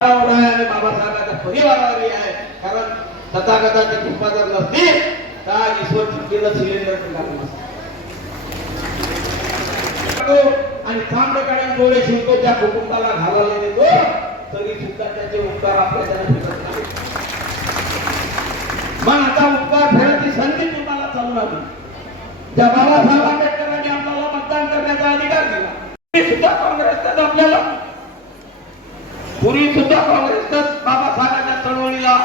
आणि परिवारावरही आहे. कारण तथागताची कृपा जर नसती तर ईश्वर चुकीला सिलेंडर आणि डोळे शिवतो त्या कुटुंबाला घालायला देतो तरी सुद्धा त्याचे उपकार आपल्या त्याला भेटत नाही. मग आता उपकार फेरायची संधी तुम्हाला चालू लागली ज्या बाबासाहेब आंबेडकरांनी आपल्याला मतदान करण्याचा अधिकार दिला तरी सुद्धा काँग्रेसचाच आपल्याला पूर्वी सुद्धा काँग्रेसच बाबासाहेबांच्या चळवळीला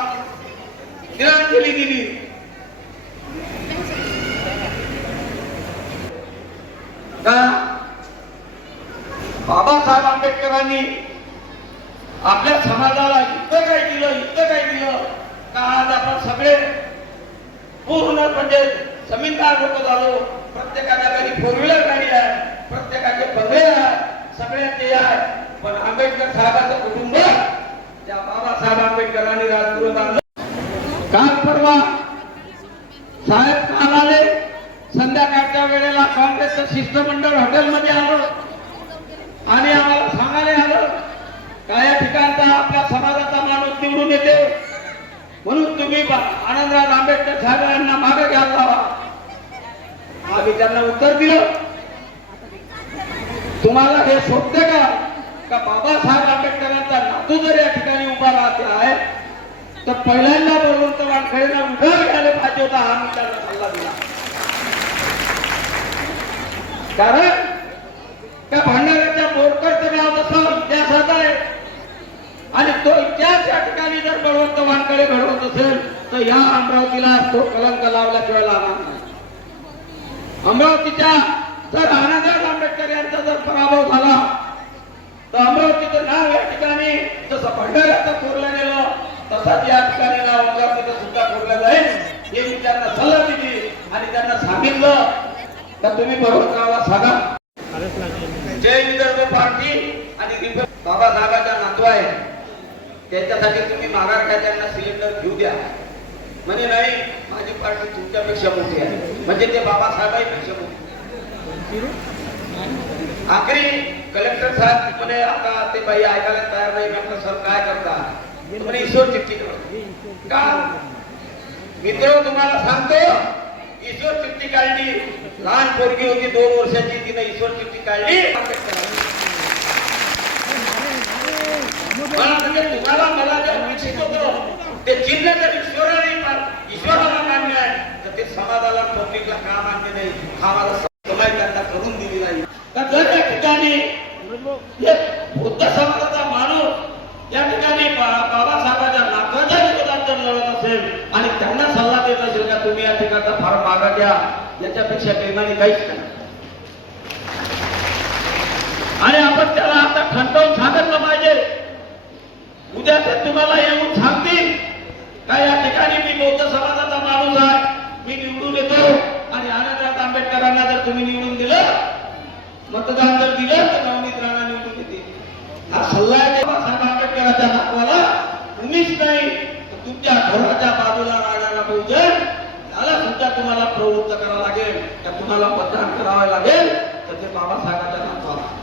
निरांजली दिली. का बाबासाहेब आंबेडकरांनी आपल्या समाजाला इतकं काय दिलं इतकं काय दिलं का आज आपण सगळे पूर्ण म्हणजे जमीनदार लोक झालो. प्रत्येकाच्या घरी फोर व्हीलर गाडी आहे प्रत्येकाच्या बंगले आहे सगळ्यांचे आहे पण आंबेडकर साहेबांचं कुटुंब ज्या बाबासाहेब आंबेडकरांनी राजगुरू बांधलं काल परवा साहेब काल आले संध्याकाळच्या वेळेला काँग्रेसचं शिष्टमंडळ हॉटेलमध्ये आलं. आणि आम्हाला सांगायला आलं काय या ठिकाणचा आपल्या समाजाचा माणूस निवडून येते. म्हणून तुम्ही बा- आनंदराव आंबेडकर साहेबांना मागे घ्यायला लावा. आम्ही त्यांना उत्तर दिलं. तुम्हाला हे सोपते का? का बाबासाहेब आंबेडकरांचा नातू जर या ठिकाणी उभा राहते आहे तर पहिल्यांदा बळवंत वानखेडेला उभं घ्यायला पाहिजे होता हा मी त्यांना सल्ला दिला. कारण त्या भांडाऱ्याच्या बोरकरचं गाव जसं इतिहासात आहे आणि तो इतिहास या ठिकाणी जर बळवंत वानकडे घडवत असेल तर या अमरावतीला तो कलंक लावल्याशिवाय लागणार नाही. अमरावतीच्या जर आनंदराव आंबेडकर यांचा जर पराभव झाला तर अमरावतीचं नाव या ठिकाणी जसं भंडाऱ्याचं कोरलं गेलं तसंच या ठिकाणी नाव अमरावतीचं सुद्धा कोरलं जाईल हे मी त्यांना सल्ला दिली आणि त्यांना सांगितलं. तर तुम्ही बळवंतरावला सांगा. जय विदर्भ पार्टी आणि बाबा बाबासाहेबांचा नातू आहे त्याच्यासाठी तुम्ही माघार काय त्यांना सिलेंडर घेऊ द्या. म्हणे नाही माझी पार्टी तुमच्यापेक्षा मोठी आहे. म्हणजे ते बाबासाहेबांपेक्षा मोठी. आखरी कलेक्टर साहेब म्हणे आता ते बाई ऐकायला तयार नाही म्हटलं सर काय करता तर म्हणे ईश्वर चिठ्ठी करा। का मित्र तुम्हाला सांगतो ईश्वर चिठ्ठी काढली लहान पोरगी होती दोन वर्षाची तिने ईश्वर चिठ्ठी काढली म्हणजे तुम्हाला मला जे अपेक्षित होतं ते चिन्ह जर ईश्वराने ईश्वराला मान्य आहे तर ते समाजाला पब्लिकला का मान्य नाही। हा मला समय त्यांना करून दिली नाही तर जर या ठिकाणी एक बुद्ध समाजाचा माणूस या ठिकाणी बाबासाहेबांच्या नातवाच्या विरोधात जर लढत असेल आणि त्यांना सल्ला देत असेल का तुम्ही या ठिकाणचा फार मागा घ्या याच्यापेक्षा प्रेमाने काहीच नाही. आणि आपण त्याला आता खंडवून सांगितलं पाहिजे. उद्या ते तुम्हाला येऊन सांगतील का या ठिकाणी मी बौद्ध समाजाचा माणूस आहे मी निवडून येतो आणि आनंदराव आंबेडकरांना जर तुम्ही निवडून दिलं मतदान जर दिलं तर नवनीत राणा निवडून येते हा सल्ला आहे ते बाबासाहेब आंबेडकरांच्या तुम्हीच नाही. तर तुमच्या घराच्या बाजूला राहणारा बहुजन त्याला सुद्धा तुम्हाला प्रवृत्त करावं लागेल. त्या तुम्हाला मतदान करावं लागेल. तर ते बाबासाहेबांच्या नातवाला